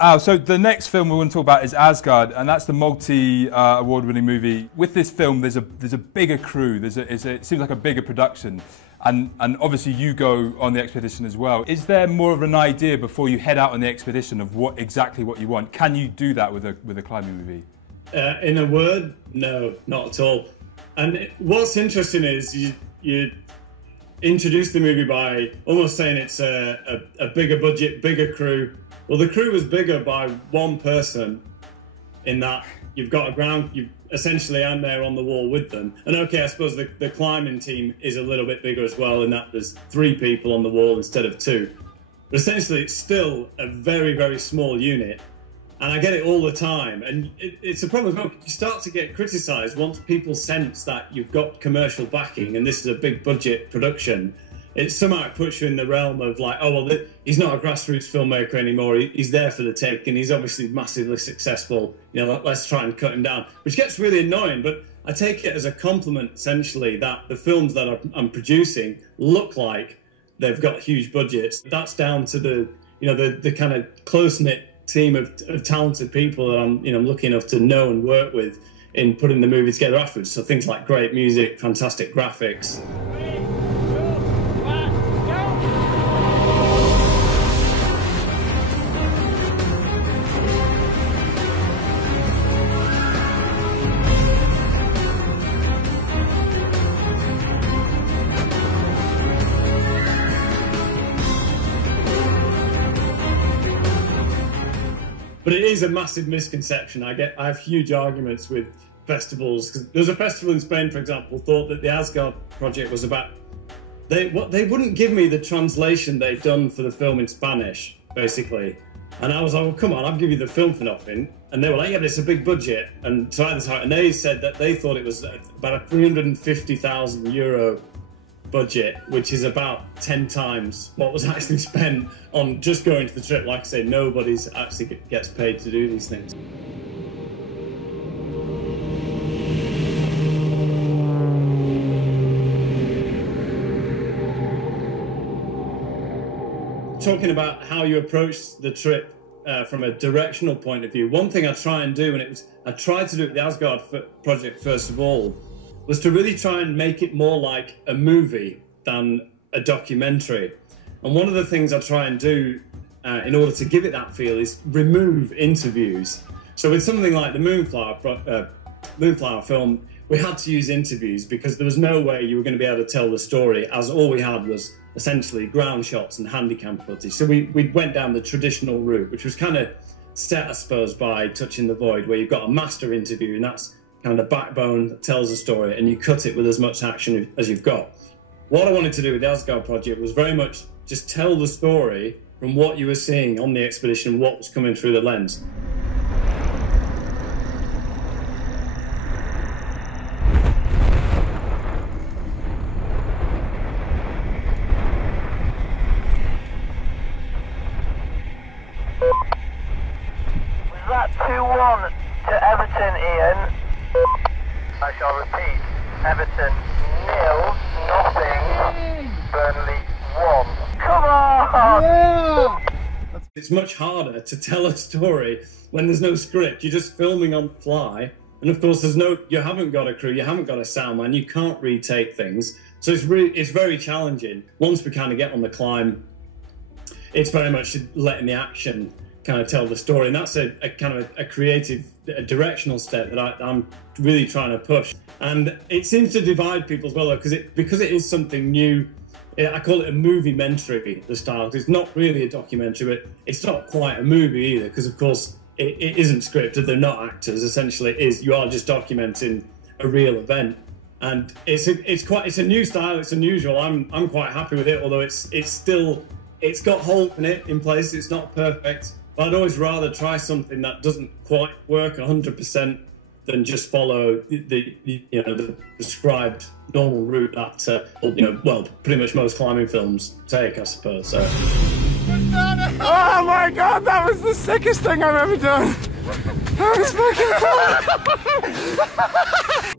So the next film we want to talk about is Asgard, and that's the multi-award-winning movie. With this film, there's a bigger crew. It seems like a bigger production, and obviously you go on the expedition as well. Is there more of an idea before you head out on the expedition of exactly what you want? Can you do that with a climbing movie? In a word, no, not at all. And what's interesting is you introduced the movie by almost saying it's a bigger budget, bigger crew. Well, the crew was bigger by one person in that you've got you essentially am there on the wall with them. And okay, I suppose the climbing team is a little bit bigger as well in that there's 3 people on the wall instead of 2. But essentially it's still a very, very small unit. And I get it all the time. And it's a problem as well. You start to get criticised once people sense that you've got commercial backing and this is a big budget production. It somehow puts you in the realm of like, oh, well, he's not a grassroots filmmaker anymore. He's there for the take and he's obviously massively successful. You know, let's try and cut him down, which gets really annoying. But I take it as a compliment, essentially, that the films that I'm producing look like they've got huge budgets. That's down to the kind of close-knit team of talented people that I'm lucky enough to know and work with in putting the movie together afterwards. So things like great music, fantastic graphics. But it is a massive misconception. I have huge arguments with festivals. Cause there's a festival in Spain, for example, thought that the Asgard Project was about... They wouldn't give me the translation they'd done for the film in Spanish, basically. And I was like, well, come on, I'll give you the film for nothing. And they were like, yeah, but it's a big budget. And so and they said that they thought it was about a €350,000 budget, which is about 10 times what was actually spent on just going to the trip. Like I say, nobody's actually gets paid to do these things. Talking about how you approach the trip from a directional point of view, one thing I try and do, and I tried to do at the Asgard Project first of all, was to really try and make it more like a movie than a documentary. And one of the things I try and do in order to give it that feel is remove interviews. So with something like the Moonflower film, we had to use interviews because there was no way you were going to be able to tell the story, as all we had was essentially ground shots and handycam footage. So we went down the traditional route, which was kind of set, I suppose, by Touching the Void, where you've got a master interview, and that's kind of the backbone that tells the story, and you cut it with as much action as you've got. What I wanted to do with the Asgard Project was very much just tell the story from what you were seeing on the expedition, what was coming through the lens. Was that 2-1 to Everton, Ian? I shall repeat, Everton 0-0, Burnley 1. Come on! Yeah! It's much harder to tell a story when there's no script. You're just filming on the fly, and of course you haven't got a crew, you haven't got a sound man, you can't retake things. So it's very challenging. Once we kind of get on the climb, it's very much letting the action kind of tell the story, and that's a kind of a creative, directional step that I'm really trying to push. And it seems to divide people as well, though, because it is something new. I call it a movie-mentary, the style. It's not really a documentary, but it's not quite a movie either, because of course it isn't scripted. They're not actors. Essentially, you are just documenting a real event, and it's a new style. It's unusual. I'm quite happy with it, although it's got holes in it in places. It's not perfect. But I'd always rather try something that doesn't quite work 100% than just follow the prescribed normal route that well, pretty much most climbing films take, I suppose. So. Oh my God, that was the sickest thing I've ever done. That was fucking fun.